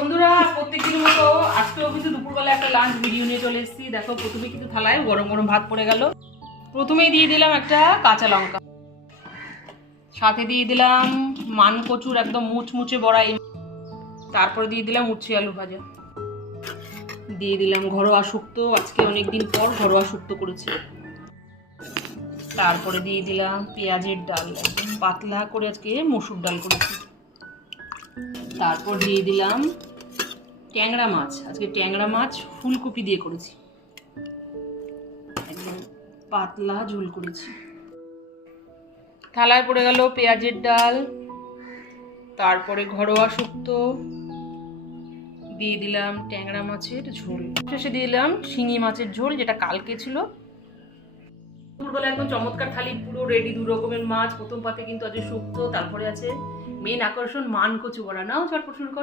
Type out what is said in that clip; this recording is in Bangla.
বন্ধুরা প্রত্যেকদিনের মতো আজকেও কিন্তু দুপুরবেলা একটা লাঞ্চ ভিডিও নিয়ে চলে এসেছি। দেখো প্রথমে কিন্তু থালায় গরম গরম ভাত পড়ে গেল। প্রথমেই দিয়ে দিলাম একটা কাঁচা লঙ্কা, সাথে দিয়ে দিলাম মান কচুর একদম মুচমুচে বড়া, তারপরে দিয়ে দিলাম উচ্ছে আলু ভাজা, দিয়ে দিলাম ঘরোয়া শুক্তো, আজকে অনেকদিন পর ঘরোয়া শুক্তো করেছি। তারপরে দিয়ে দিলাম পেঁয়াজের ডাল, একদম পাতলা করে আজকে মসুর ডাল করেছি। তারপর দিয়ে দিলাম ট্যাংরা মাছ, আজকে ট্যাংরা মাছ ফুলকপি দিয়ে করেছি, একদম পাতলা ঝোল করেছি। থালায় পড়ে গেল পেঁয়াজের ডাল, তারপরে ঘরোয়া শুক্তো, দিয়ে দিলাম ট্যাংরা মাছের ঝোল, শেষে দিয়ে দিলাম শিঙি মাছের ঝোল যেটা কালকে ছিল। দুপুরবেলা একদম চমৎকার থালি পুরো রেডি, দু রকমের মাছ, প্রথম পাতে কিন্তু আজকে শুক্তো, তারপরে আছে মেন আকর্ষণ মান কচু বড়া। নাও ঝটপট শুরু করো।